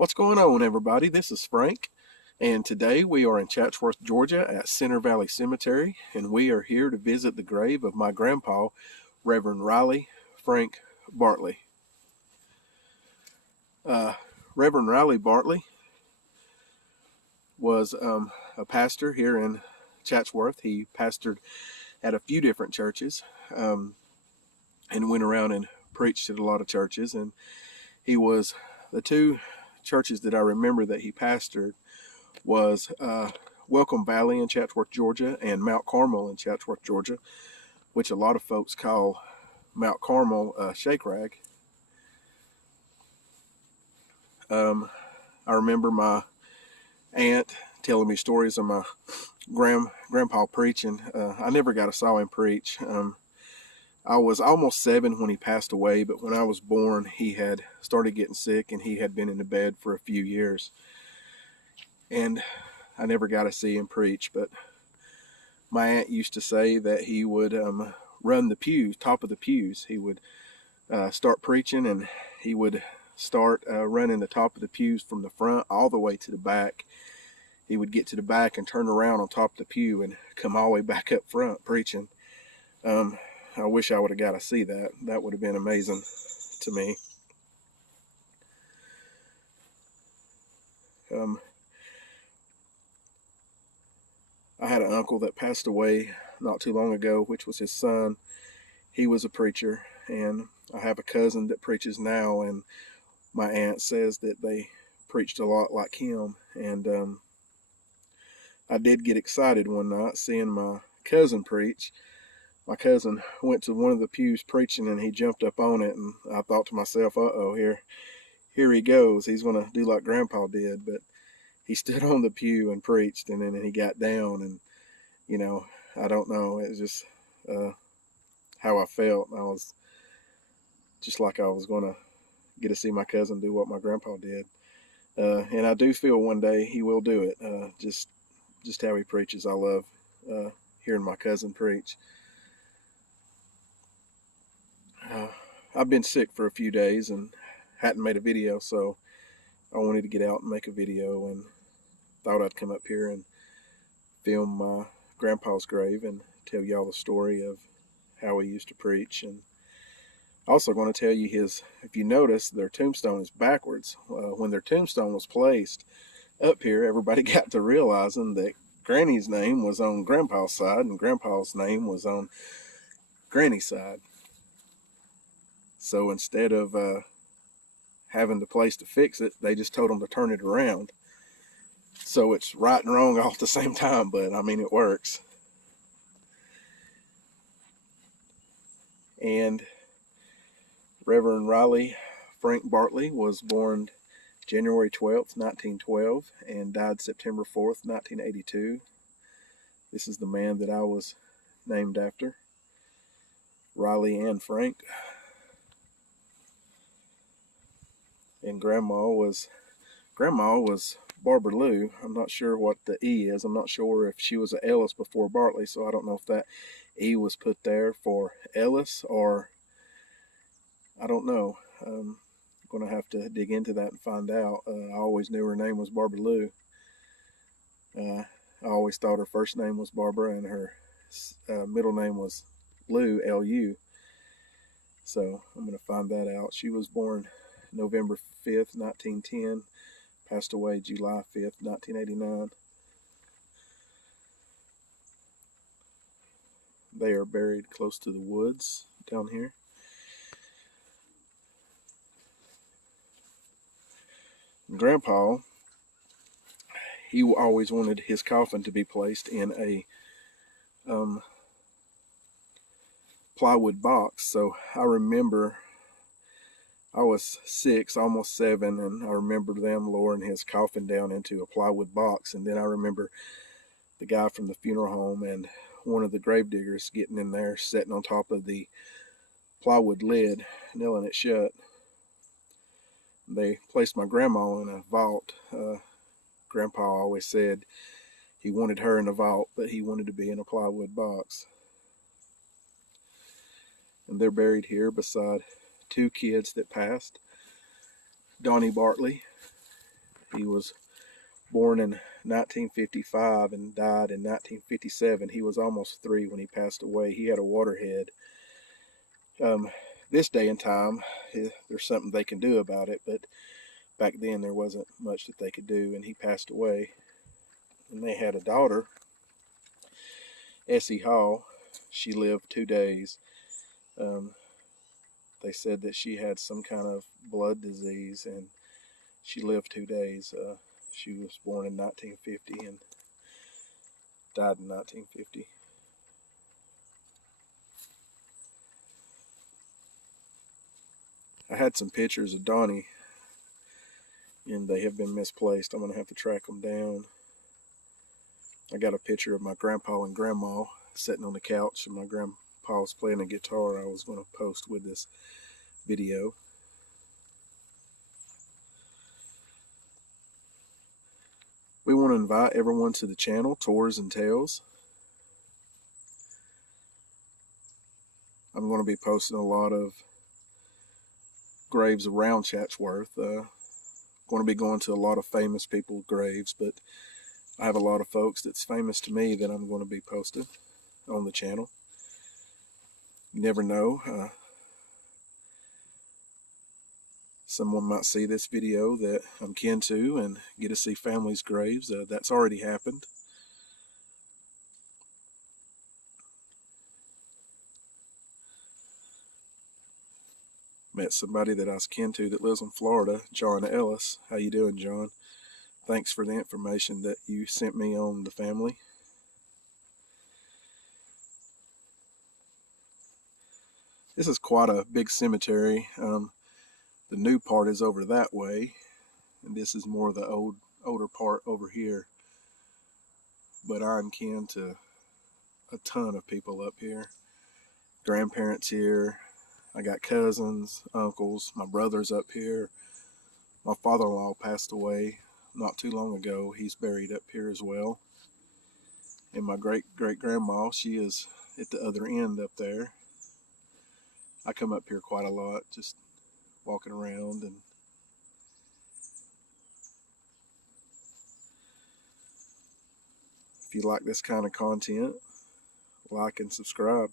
What's going on, everybody? This is Frank, and today we are in Chatsworth, Georgia at Center Valley Cemetery, and we are here to visit the grave of my grandpa, Reverend Riley Frank Bartley. Reverend Riley Bartley was a pastor here in Chatsworth. He pastored at a few different churches and went around and preached at a lot of churches, and he was the two churches that I remember that he pastored was Welcome Valley in Chatsworth, Georgia, and Mount Carmel in Chatsworth, Georgia, which a lot of folks call Mount Carmel Shake Rag. I remember my aunt telling me stories of my grandpa preaching. I never got to saw him preach. I was almost 7 when he passed away, but when I was born, he had started getting sick, and he had been in the bed for a few years. And I never got to see him preach, but my aunt used to say that he would run the pews, top of the pews. He would start preaching, and he would start running the top of the pews from the front all the way to the back. He would get to the back and turn around on top of the pew and come all the way back up front preaching. I wish I would have got to see that. That would have been amazing to me. I had an uncle that passed away not too long ago, which was his son. He was a preacher, and I have a cousin that preaches now, and my aunt says that they preached a lot like him. And I did get excited one night seeing my cousin preach. My cousin went to one of the pews preaching, and he jumped up on it, and I thought to myself, uh-oh, here he goes. He's going to do like Grandpa did. But he stood on the pew and preached, and then he got down, and, I don't know. It was just how I felt. I was just like I was going to get to see my cousin do what my grandpa did. And I do feel one day he will do it. Just how he preaches. I love hearing my cousin preach. I've been sick for a few days and hadn't made a video, so I wanted to get out and make a video, and thought I'd come up here and film my grandpa's grave and tell y'all the story of how he used to preach. And also going to tell you if you notice, their tombstone is backwards. When their tombstone was placed up here, everybody got to realizing that Granny's name was on Grandpa's side and Grandpa's name was on Granny's side. So instead of having the place to fix it, they just told them to turn it around. So it's right and wrong all at the same time, but I mean, it works. And Reverend Riley Frank Bartley was born January 12th, 1912, and died September 4th, 1982. This is the man that I was named after, Riley and Frank. And Grandma was Barbara Lou. I'm not sure what the E is. I'm not sure if she was an Ellis before Bartley, so I don't know if that E was put there for Ellis, or I don't know. I'm going to have to dig into that and find out. I always knew her name was Barbara Lou. I always thought her first name was Barbara and her middle name was Lou, L-U. So I'm going to find that out. She was born November 5th, 1910. Passed away July 5th, 1989. They are buried close to the woods down here. Grandpa, he always wanted his coffin to be placed in a plywood box. So I remember I was 6, almost 7, and I remember them lowering his coffin down into a plywood box. And then I remember the guy from the funeral home and one of the gravediggers getting in there, sitting on top of the plywood lid, nailing it shut. They placed my grandma in a vault. Grandpa always said he wanted her in a vault, but he wanted to be in a plywood box. And they're buried here beside 2 kids that passed. Donnie Bartley He was born in 1955 and died in 1957. He was almost 3 when he passed away. He had a waterhead. This day and time, there's something they can do about it, but back then there wasn't much that they could do, and he passed away. And they had a daughter, Essie Hall. She lived 2 days. They said that she had some kind of blood disease, and she lived 2 days. She was born in 1950 and died in 1950. I had some pictures of Donnie, and they have been misplaced. I'm going to have to track them down. I got a picture of my grandpa and grandma sitting on the couch, and my grandpa was playing a guitar I was going to post with this video. We want to invite everyone to the channel, Tours and Tales. I'm going to be posting a lot of graves around Chatsworth. Going to be going to a lot of famous people's graves, but I have a lot of folks that's famous to me that I'm going to be posting on the channel. You never know. Someone might see this video that I'm kin to and get to see families' graves. That's already happened. Met somebody that I was kin to that lives in Florida, John Ellis. How you doing, John? Thanks for the information that you sent me on the family. This is quite a big cemetery. The new part is over that way, and this is more of the older part over here. But I'm kin to a ton of people up here. Grandparents here. I got cousins, uncles, my brother's up here. My father-in-law passed away not too long ago. He's buried up here as well. And my great-great-grandma, she is at the other end up there. I come up here quite a lot, just walking around. And if you like this kind of content, like and subscribe.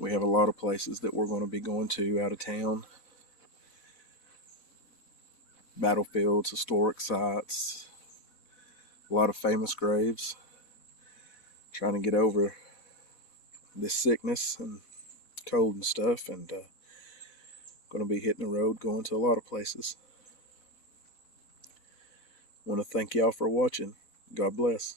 We have a lot of places that we're going to be going to out of town. Battlefields, historic sites, a lot of famous graves. Trying to get over this sickness and cold and stuff, and going to be hitting the road, going to a lot of places. Want to thank y'all for watching. God bless.